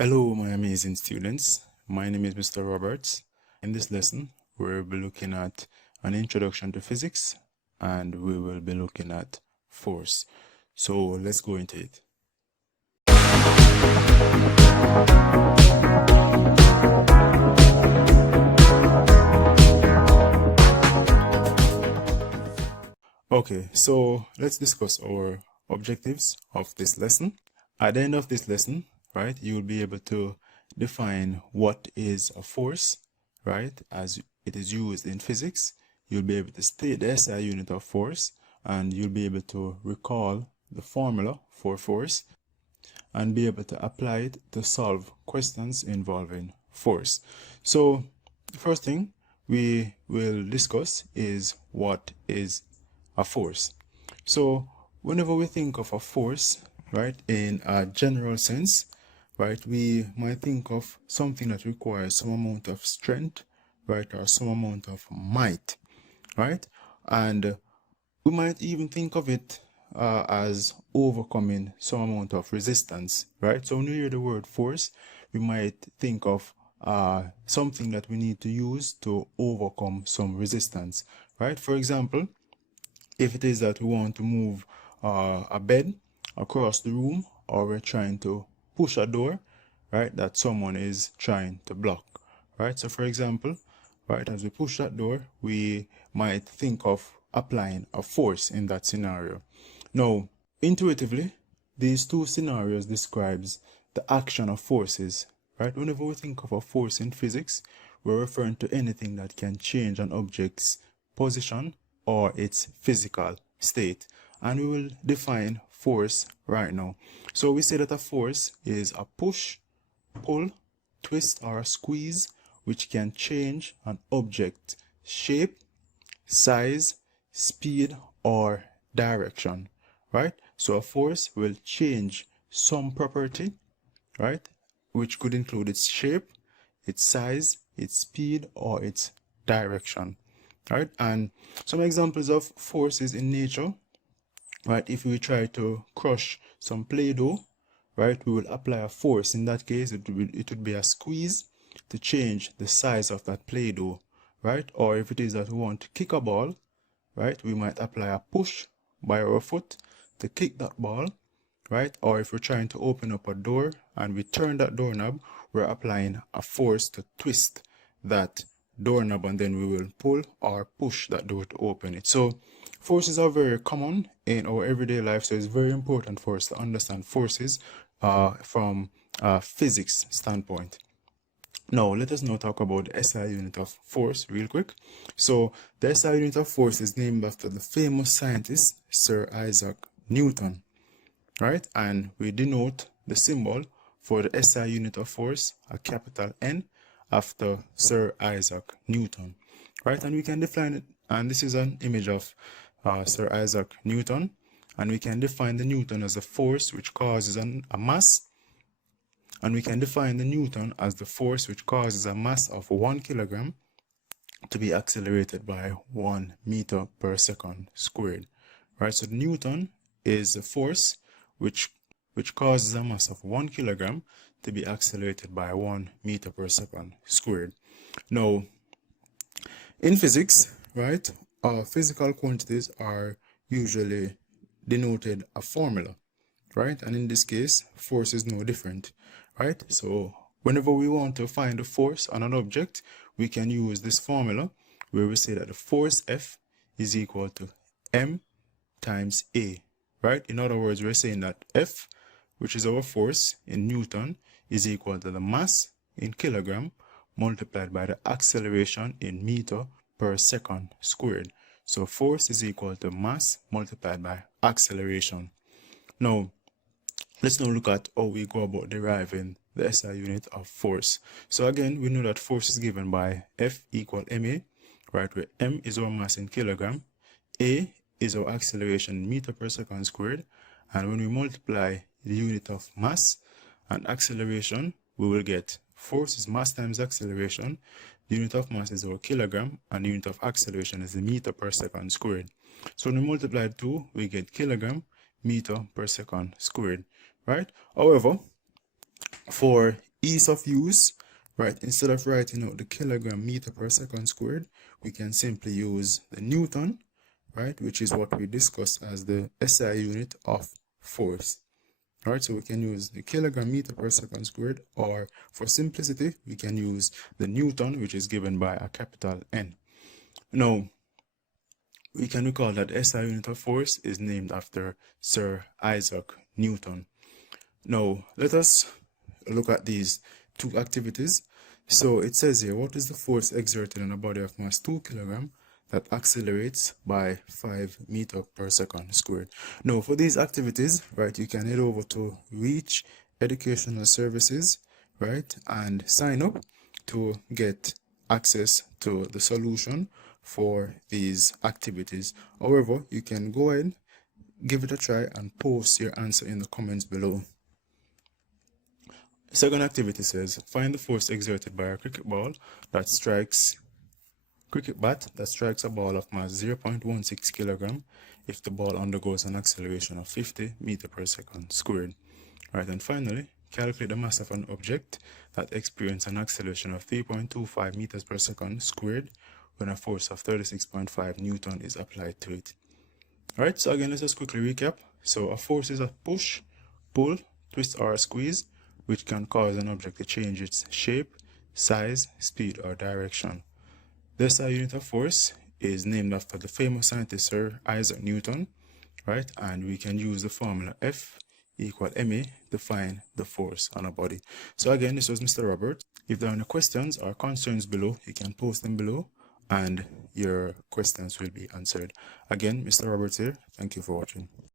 Hello, my amazing students. My name is Mr. Roberts. In this lesson, we'll be looking at an introduction to physics and we will be looking at force. So let's go into it. Okay, so let's discuss our objectives of this lesson. At the end of this lesson, right, you will be able to define what is a force, right, as it is used in physics. You'll be able to state the SI unit of force, and you'll be able to recall the formula for force and be able to apply it to solve questions involving force. So the first thing we will discuss is what is a force. So whenever we think of a force, right, in a general sense, right, we might think of something that requires some amount of strength, right, or some amount of might, right? And we might even think of it as overcoming some amount of resistance, right? So when we hear the word force, we might think of something that we need to use to overcome some resistance, right? For example, if it is that we want to move a bed across the room, or we're trying to push a door, right, that someone is trying to block, right? So for example, right, as we push that door, we might think of applying a force in that scenario. Now, intuitively, these two scenarios describes the action of forces, right? Whenever we think of a force in physics, we're referring to anything that can change an object's position or its physical state. And we will define force right now. So we say that a force is a push, pull, twist, or a squeeze which can change an object's shape, size, speed, or direction, right? So a force will change some property, right, which could include its shape, its size, its speed, or its direction, right? And some examples of forces in nature, right, if we try to crush some Play-Doh, right, we will apply a force. In that case, it would be a squeeze to change the size of that Play-Doh, right? Or if it is that we want to kick a ball, right, we might apply a push by our foot to kick that ball, right? Or if we're trying to open up a door and we turn that doorknob, we're applying a force to twist that doorknob, and then we will pull or push that door to open it. So forces are very common in our everyday life, so it's very important for us to understand forces from a physics standpoint. Now, let us now talk about the SI unit of force real quick. So, the SI unit of force is named after the famous scientist Sir Isaac Newton, right? And we denote the symbol for the SI unit of force, a capital N, after Sir Isaac Newton, right? And we can define it, and this is an image of Sir Isaac Newton, and we can define the Newton as a force which causes a mass. And we can define the Newton as the force which causes a mass of 1 kilogram to be accelerated by 1 meter per second squared, right? So the Newton is the force which causes a mass of 1 kilogram to be accelerated by 1 meter per second squared. Now, in physics, right, physical quantities are usually denoted a formula, right? And in this case, force is no different, right? So whenever we want to find the force on an object, we can use this formula where we say that the force F is equal to M times A, right? In other words, we're saying that F, which is our force in Newton, is equal to the mass in kilogram multiplied by the acceleration in meter per second squared. So force is equal to mass multiplied by acceleration. Now, let's now look at how we go about deriving the SI unit of force. So again, we know that force is given by F equal ma, right, where m is our mass in kilogram, a is our acceleration in meter per second squared, and when we multiply the unit of mass and acceleration, we will get force is mass times acceleration. The unit of mass is our kilogram, and the unit of acceleration is the meter per second squared. So when we multiply the two, we get kilogram meter per second squared, right? However, for ease of use, right? Instead of writing out the kilogram meter per second squared, we can simply use the Newton, right? Which is what we discussed as the SI unit of force. All right, so we can use the kilogram meter per second squared, or for simplicity, we can use the Newton, which is given by a capital N. Now, we can recall that the SI unit of force is named after Sir Isaac Newton. Now, let us look at these two activities. So it says here, what is the force exerted on a body of mass 2 kilogram that accelerates by 5 meter per second squared? Now, for these activities, right, you can head over to Reach Educational Services, right, and sign up to get access to the solution for these activities. However, you can go ahead, give it a try, and post your answer in the comments below. Second activity says, find the force exerted by a cricket bat that strikes a ball of mass 0.16 kilogram if the ball undergoes an acceleration of 50 meter per second squared. Right, and finally, calculate the mass of an object that experiences an acceleration of 3.25 meters per second squared when a force of 36.5 Newton is applied to it. Alright, so again, let's just quickly recap. So a force is a push, pull, twist, or a squeeze, which can cause an object to change its shape, size, speed, or direction. The SI unit of force is named after the famous scientist Sir Isaac Newton, right? And we can use the formula F equal ma to find the force on a body. So again, this was Mr. Robert. If there are any questions or concerns below, you can post them below and your questions will be answered. Again, Mr. Roberts here. Thank you for watching.